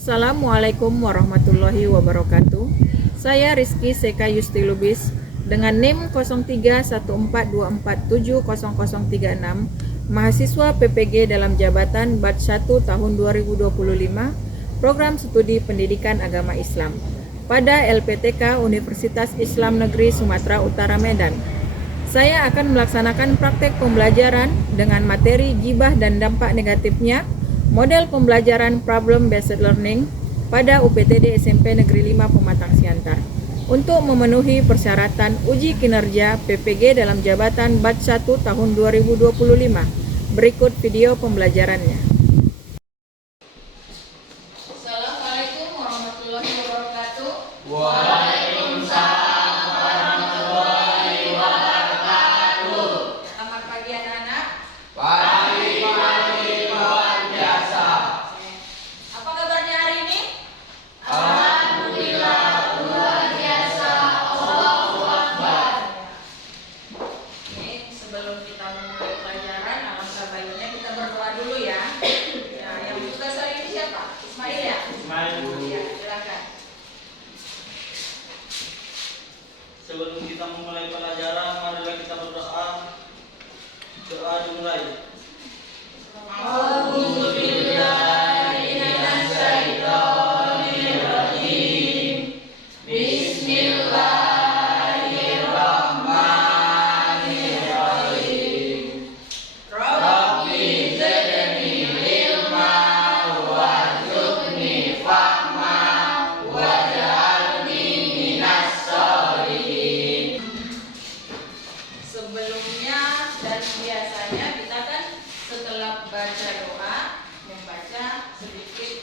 Assalamualaikum warahmatullahi wabarakatuh. Saya Rizky Seka Yusti Lubis dengan NIM 031424700036, mahasiswa PPG dalam jabatan Batch 1 tahun 2025, Program Studi Pendidikan Agama Islam pada LPTK Universitas Islam Negeri Sumatera Utara Medan. Saya akan melaksanakan praktek pembelajaran dengan materi gibah dan dampak negatifnya, model pembelajaran Problem Based Learning pada UPTD SMP Negeri 5 Pematang Siantar untuk memenuhi persyaratan uji kinerja PPG dalam jabatan Batch 1 tahun 2025. Berikut video pembelajarannya. Assalamualaikum warahmatullahi wabarakatuh. Waalaikumsalam warahmatullahi wabarakatuh. Selamat pagi anak-anak. Pagi-pagi luar biasa. Apa kabarnya hari ini? Alhamdulillah luar biasa. Allahu Akbar. Ini sebelum kita memulai pelajaran, alangkah baiknya kita berdoa dulu ya. Ya, yang tugas hari ini siapa? Ismail ya? Ismail. Ya, silakan. Sebelum kita memulai pelajaran, marilah kita berdoa. Doa dimulai. A'udzubillahiminasyaitonirrajim. Bismillahirrahmanirrahim. Rabbi zidni ilma warzuqni fahma waj'alni minas sholihin. Sebelumnya dan biasanya kita kan setelah baca doa membaca sedikit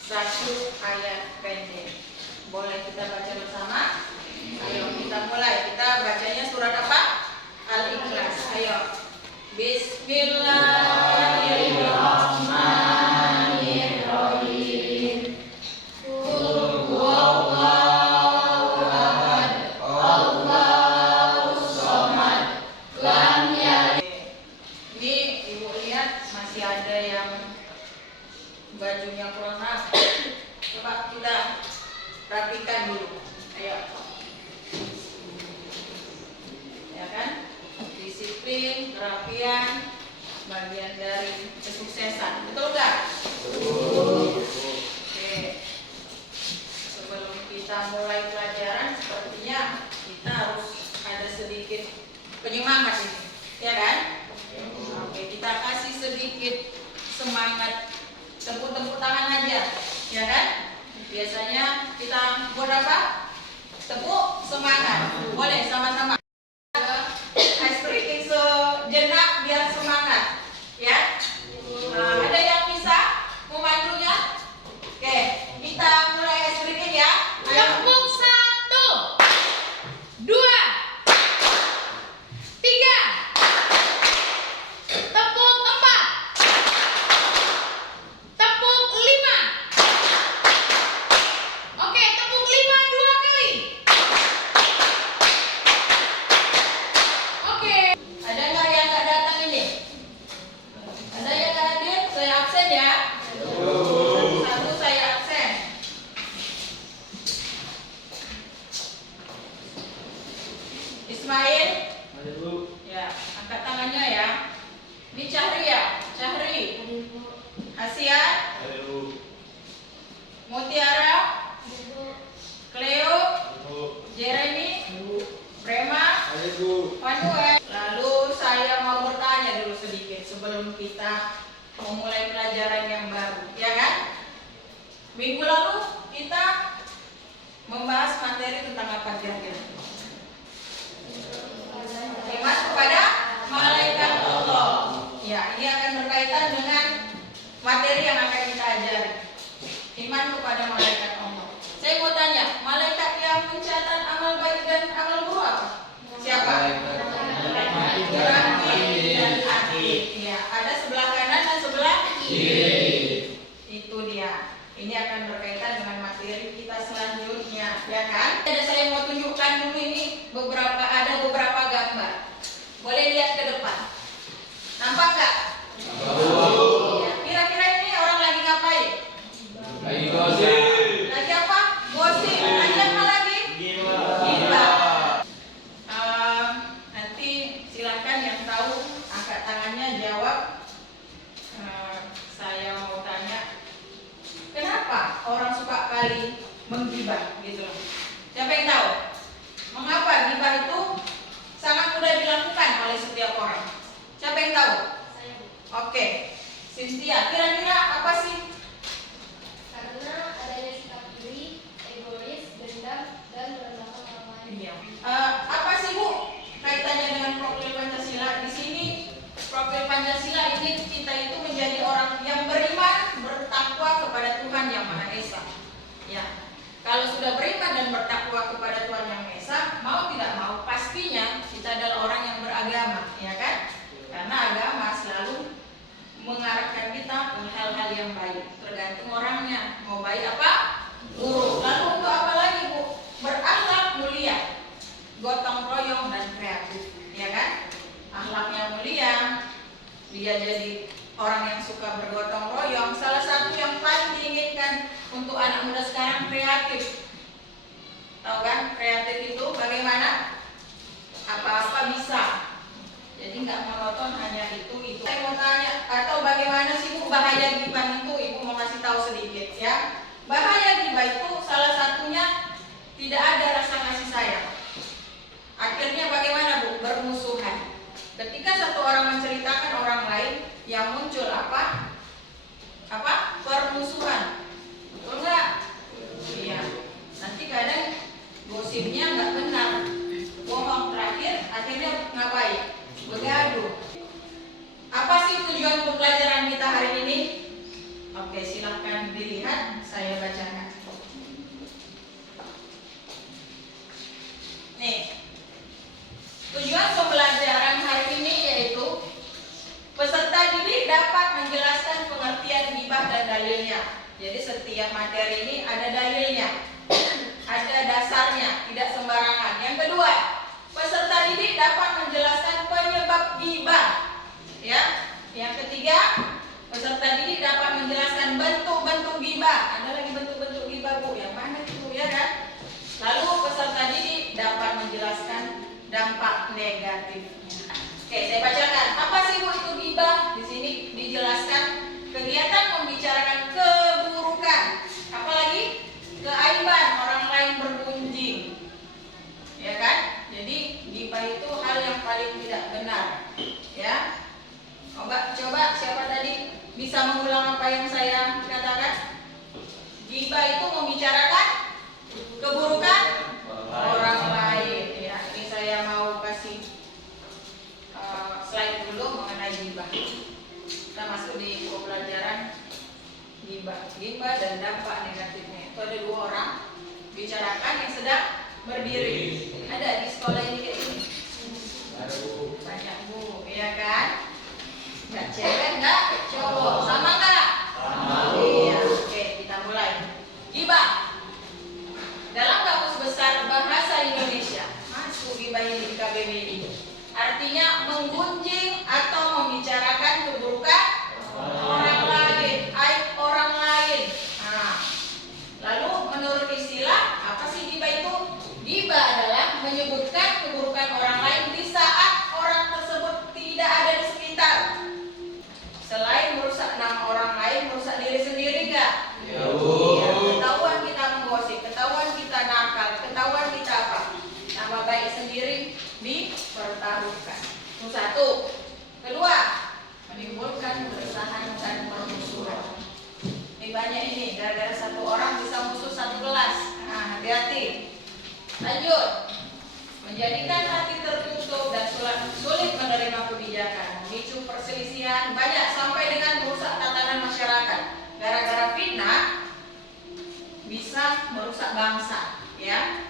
satu ayat pendek. Boleh kita baca bersama? Ayo kita mulai. Kita bacanya surat apa? Al-Ikhlas. Ayo. Bismillahirrahmanirrahim. Qul huwallahu ahad, Allahus samad, lam yalid. Ini ibu lihat masih ada yang bajunya kurang rapi. Coba kita rapikan dulu. Ayo. Ya kan? Disiplin, kerapian, bagian dari kesuksesan. Betul nggak? Oke. Sebelum kita mulai pelajaran, sepertinya kita harus ada sedikit penyemangat ini, ya kan? Oke, kita kasih sedikit semangat, tepuk tangan aja, ya kan? Biasanya kita buat apa? Tepuk semangat. Boleh sama-sama. Ice breaking sejenak biar semangat, ya. Nah, ada yang bisa memandunya? Oke, kita mulai ice breaking ya. Ayo. Tepuk 1, 2, 3. Tepuk 4. Tepuk 5. Oke, tepuk 5 2 kali. Oke. Ada nggak yang nggak datang ini? Ada yang nggak hadir? Saya absen ya. Satu saya absen. Ismail, Mari dulu. ya angkat tangannya ya. Ini Cahri ya, Cahri. Asia, Ayo. Mutiara, Cleo, Jeremy, Prema, Ayo. Manuel. Lalu saya mau bertanya dulu sedikit sebelum kita memulai pelajaran yang baru, ya kan? Minggu lalu kita membahas materi tentang apa kira-kira? Iman kepada malaikat Allah. Ya, ini akan berkaitan dengan materi yang akan kita ajari. Iman kepada malaikat Allah. Saya mau tanya, malaikat yang mencatat amal baik dan amal buruk apa? Siapa? Ibrahim dan Atid. Ya, ada sebelah kanan dan sebelah kiri. Itu dia. Ini akan berkaitan dengan materi kita selanjutnya, ya kan? Ada saya mau tunjukkan dulu ini ada beberapa gambar. Boleh lihat ke depan. Nampak nggak? Ya, kira-kira ini orang lagi ngapain? Lagi kali menggibah gitu loh. Siapa yang tahu mengapa gibah itu sangat mudah dilakukan oleh setiap orang? Siapa yang tahu? Oke, Cynthia, kira-kira apa sih? Karena adanya sikap iri, egois, dendam, dan merendahkan orang lain. Iya. Apa sih Bu kaitannya dengan profil Pancasila? Di sini profil Pancasila ini kita itu menjadi orang yang beriman, bertakwa kepada Tuhan Yang Maha Esa. Ya. Kalau sudah beriman dan bertakwa kepada Tuhan Yang Maha Esa, mau tidak mau pastinya kita adalah orang yang beragama, ya kan? Karena agama selalu mengarahkan kita ke hal-hal yang baik, tergantung orangnya mau baik apa buruk. Lalu untuk apa lagi Bu? Berakhlak mulia, gotong royong dan kreatif, ya kan? Akhlaknya mulia, dia jadi orang yang suka bergotong royong. Salah satu yang paling diinginkan untuk anak muda sekarang kreatif. Tahu kan kreatif itu bagaimana? Apa-apa bisa. Jadi nggak monoton hanya itu. Saya mau tanya, atau bagaimana sih Bu bahaya gibah itu? Ibu mau kasih tahu sedikit ya. Bahaya gibah itu salah satunya tidak ada rasa kasih sayang. Akhirnya bagaimana Bu? Bermusuhan. Ketika satu orang menceritakan orang lain, yang muncul apa? Permusuhan. Betul nggak? Iya. Nanti kadang gosipnya nggak benar, bohong, terakhir akhirnya ngapain? Begaduh. Apa sih tujuan pembelajaran kita hari ini? Oke, silahkan dilihat, saya bacakan. Nih, tujuan pembelajaran hari ini yaitu peserta didik dapat menjelaskan pengertian gibah dan dalilnya. Jadi setiap materi ini ada dalilnya, ada dasarnya, tidak sembarangan. Yang kedua, peserta didik dapat menjelaskan penyebab gibah. Ya. Yang ketiga, peserta didik dapat menjelaskan bentuk-bentuk gibah. Ada lagi bentuk-bentuk gibah Bu, yang mana itu ya kan? Lalu peserta didik dapat menjelaskan dampak negatifnya. Oke, saya bacakan. Apa sih Bu itu gibah? Di sini dijelaskan kegiatan membicarakan keburukan, apalagi keaiban orang lain bergunjing. Ya kan? Jadi gibah itu hal yang paling tidak benar. Ya. Coba siapa tadi bisa mengulang apa yang saya katakan? Gibah itu membicarakan keburukan orang lain. Ya, ini saya mau kasih slide dulu mengenai gibah. Kita masuk di pelajaran gibah dan dampak negatifnya. Itu ada dua orang bicarakan yang sedang berdiri. Ada di sekolah ini kayak ini. Banyak Bu, ya kan? Nggak cewek, nggak cowok, sama nggak? Sama. Iya. Oke, kita mulai. Gibah. Dalam Kamus Besar Bahasa Indonesia, masuk gibah ini di KBBI. Artinya menggunjing atau membicarakan keburukan orang lain, aib orang lain. Nah, lalu menurut istilah apa sih gibah itu? Gibah adalah menyebutkan keburukan orang lain di saat orang tersebut tidak ada di sekitar. Selain merusak nama orang lain, merusak diri sendiri nggak? Iya. Ketahuan kita menggosip, ketahuan kita nakal, ketahuan kita apa? Nama baik sendiri dipertaruhkan. Itu satu. Kedua, menimbulkan keresahan dan permusuhan. Ini banyak ini, gara-gara satu orang bisa musuh satu kelas. Nah, hati-hati. Lanjut. Menjadikan hati tertutup dan sulit menerima kebijakan, memicu perselisihan banyak sampai dengan merusak tatanan masyarakat. Gara-gara fitnah bisa merusak bangsa, ya.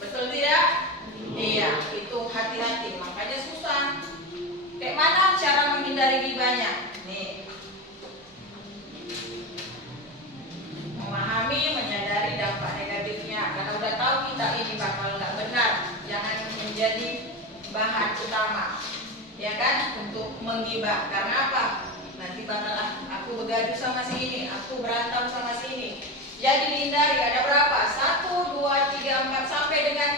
Betul tidak? Iya, itu hati-hati. Makanya susah. Kayak mana cara menghindari gibahnya? Nih. Memahami, menyadari dampak negatifnya. Karena udah tahu kita ini bakal nggak benar. Jangan menjadi bahan utama, ya kan, untuk menggibah. Karena apa? Nanti bakal aku begaduh sama si ini, aku berantem sama si ini. Jadi dihindari. Ada berapa? 1, 2, 3, 4 sampai dengan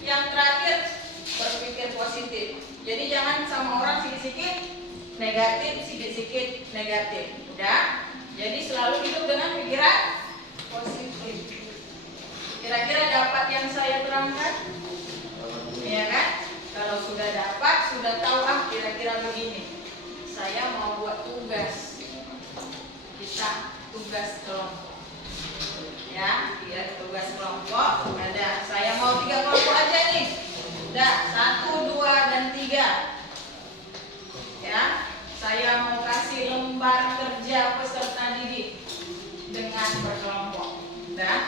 yang terakhir berpikir positif. Jadi jangan sama orang sedikit-sedikit negatif, sedikit-sedikit negatif. Udah? Jadi selalu hidup dengan pikiran positif. berkelompok. Dan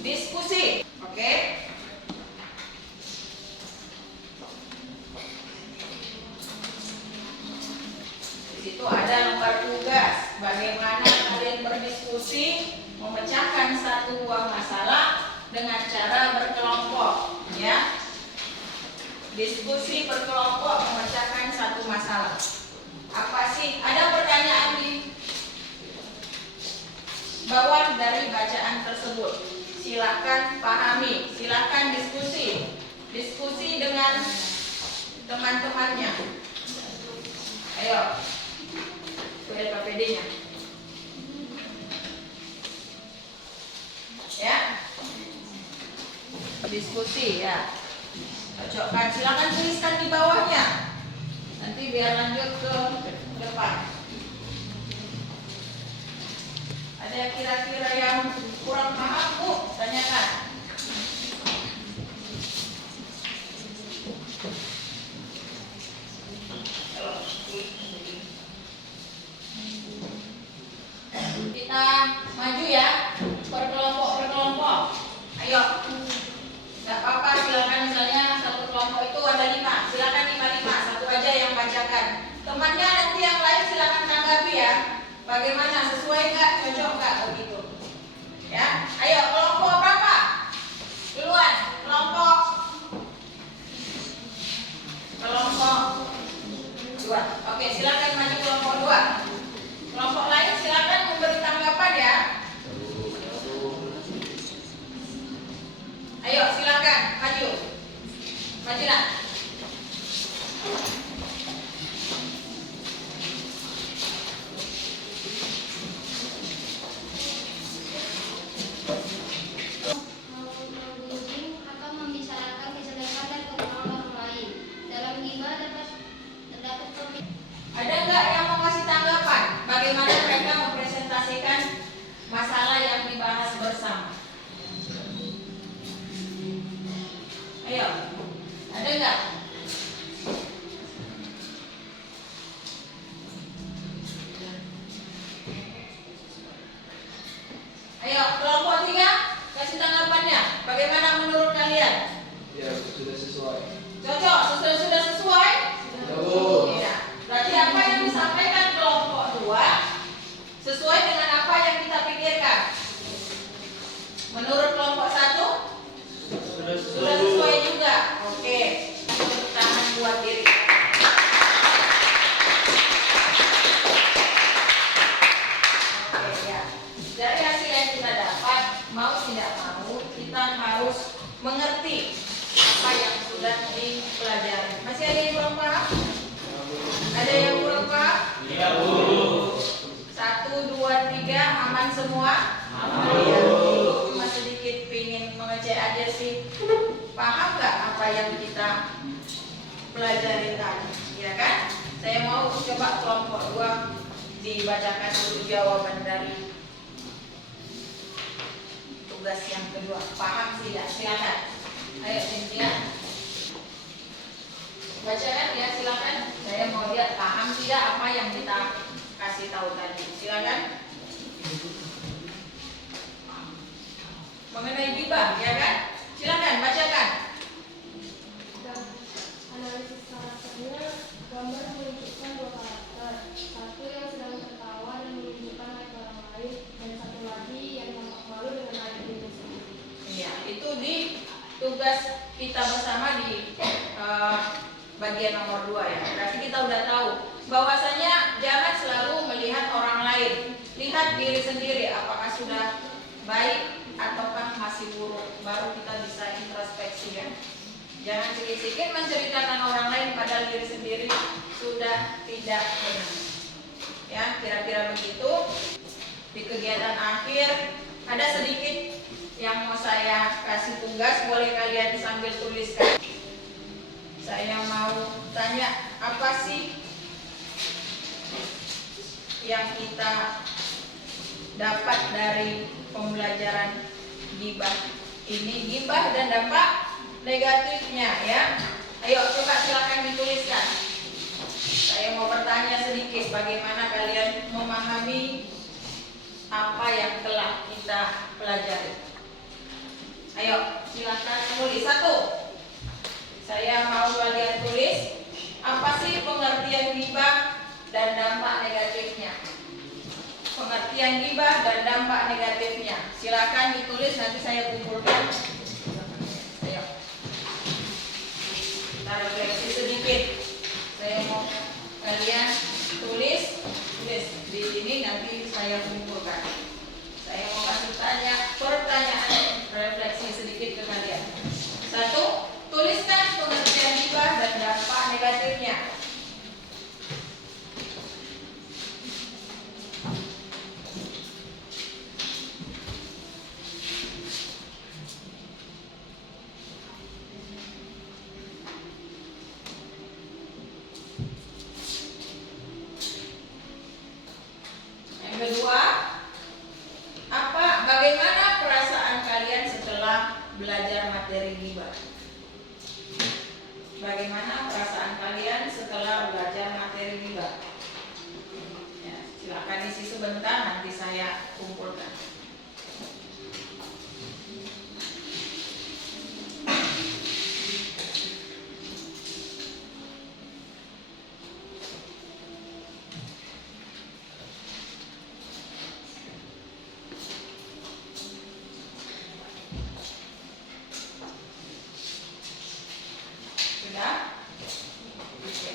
diskusi. Oke. Di situ ada lembar tugas. Bagaimana kalian berdiskusi memecahkan satu buah masalah dengan cara berkelompok, ya. Diskusi berkelompok memecahkan satu masalah. Apa sih? Ada pertanyaan di bawah dari bacaan tersebut. Silakan pahami, silakan diskusi. Diskusi dengan teman-temannya. Ayo. Itu LKPD-nya. Ya. Diskusi ya. Cocokkan, silakan tuliskan di bawahnya. Nanti biar lanjut ke depan. Ada kira-kira yang kurang paham, Bu? Tanyakan. Kita maju ya, berkelompok. Ayo. Gak apa-apa, silakan misalnya satu kelompok itu ada 5. Silakan 5-5, satu aja yang bacakan. Temannya nanti yang lain silakan tanggapi ya. Bagaimana, sesuai nggak, cocok nggak begitu? Ya, ayo kelompok berapa? Duluan, kelompok 2. Oke, silakan maju kelompok 2. Kelompok lain silakan memberi tanggapan ya. Ayo silakan maju. Maju nak. Mengunjing atau membicarakan kejelekan dan kekurangan orang lain. Dalam ghibah terdapat Ada nggak yang mau kasih tanggapan? Bagaimana mereka mempresentasikan masalah yang dibahas bersama? Ayo, ada nggak? Ayo, kelompok 3 kasih tanggapannya. Bagaimana menurut kalian? Ya, sudah sesuai. Cocok? Sudah sesuai? Betul. Iya. Berarti apa yang disampaikan kelompok 2 sesuai dengan apa yang kita pikirkan? Menurut kelompok 1 Sudah sudah sesuai juga. Oke, tepuk tangan buat diri. Oke ya. Dari hasil yang kita dapat, mau tidak mau kita harus mengerti apa yang sudah dipelajari. Masih ada yang kurang paham? Ada yang kurang paham? Iya, Bu. 1, 2, 3 aman semua? Aman. Ya, cuma sedikit pingin mengecek aja sih. Paham nggak apa yang kita pelajari tadi? Ya kan? Saya mau coba kelompok 2 dibacakan dulu jawaban dari tugas yang kedua. Paham tidak? Silakan. Ayo Cynthia. Bacakan ya, silakan. Saya mau lihat paham tidak apa yang kita kasih tahu tadi. Silakan. Mengenai ghibah, ya kan? Silakan bacakan. analisis karakternya. Gambar menunjukkan 2 karakter. Satu yang sedang tertawa dan menunjukkan aib orang lain, dan satu lagi yang tampak malu dengan aib diri sendiri. Iya, itu di tugas kita bersama di bagian nomor 2 ya. Berarti kita udah tahu bahwasanya jangan selalu melihat orang lain. Lihat diri sendiri apakah sudah baik ataukah masih buruk. Baru kita bisa introspeksi ya. Jangan sedikit-sedikit menceritakan orang lain padahal diri sendiri sudah tidak benar. Ya, kira-kira begitu. Di kegiatan akhir ada sedikit yang mau saya kasih tugas, boleh kalian sambil tuliskan. Saya mau tanya, apa sih yang kita dapat dari pembelajaran ghibah ini? Ghibah dan dampak negatifnya ya. Ayo coba silakan dituliskan. Saya mau bertanya sedikit, bagaimana kalian memahami apa yang telah kita pelajari. Ayo, silakan tulis. 1. Saya mau kalian tulis apa sih pengertian ghibah dan dampak negatifnya. Pengertian ghibah dan dampak negatifnya. Silakan ditulis, nanti saya kumpulkan. Ayo. Kita refleksi sedikit. Saya mau kalian tulis di sini, nanti saya kumpulkan. Saya mau kasih pertanyaan refleksi sedikit ke kalian. 1. Tuliskan pengertian ghibah dan dampak negatifnya. Yang kedua, bagaimana perasaan kalian setelah belajar materi ghibah? Bagaimana perasaan kalian setelah belajar materi ghibah? Ya, silakan isi sebentar, nanti saya kumpulkan. Sudah? Oke.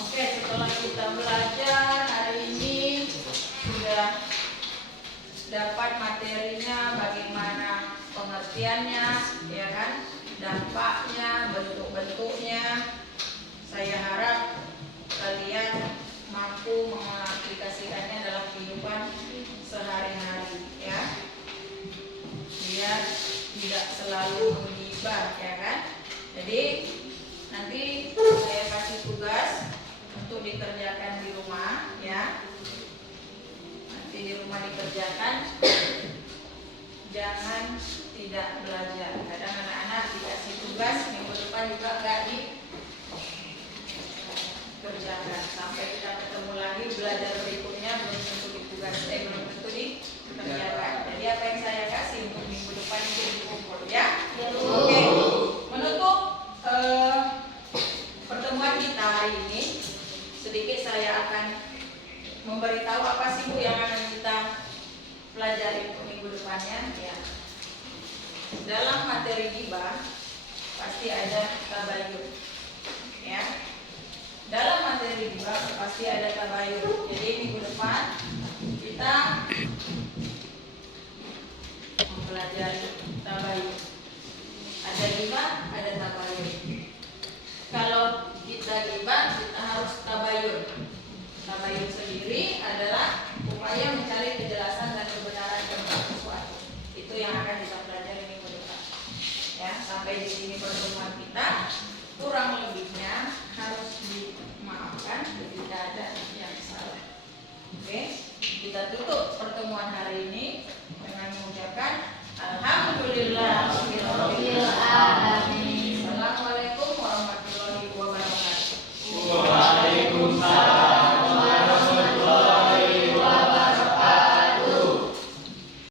Oke, setelah kita belajar hari ini sudah dapat materinya, bagaimana pengertiannya, ya kan, dampaknya, bentuk-bentuknya. Saya harap kalian mampu mengaplikasikannya dalam kehidupan sehari-hari, ya, biar tidak selalu menghibah, ya kan. Jadi nanti saya kasih tugas untuk dikerjakan di rumah, ya. Nanti di rumah dikerjakan, jangan tidak belajar. Kadang anak-anak dikasih tugas, minggu depan juga nggak dikerjakan. Sampai kita ketemu lagi belajar berikutnya belum tentu belum tentu dikerjakan. Jadi apa yang saya kasih untuk minggu depan itu dikumpul, ya. Oke. Menutup pertemuan kita hari ini, sedikit saya akan memberitahu apa sih Bu yang akan kita pelajari untuk minggu depannya, ya. Dalam materi ghibah pasti ada tabayun, ya. Dalam materi ghibah pasti ada tabayun. Jadi minggu depan kita mempelajari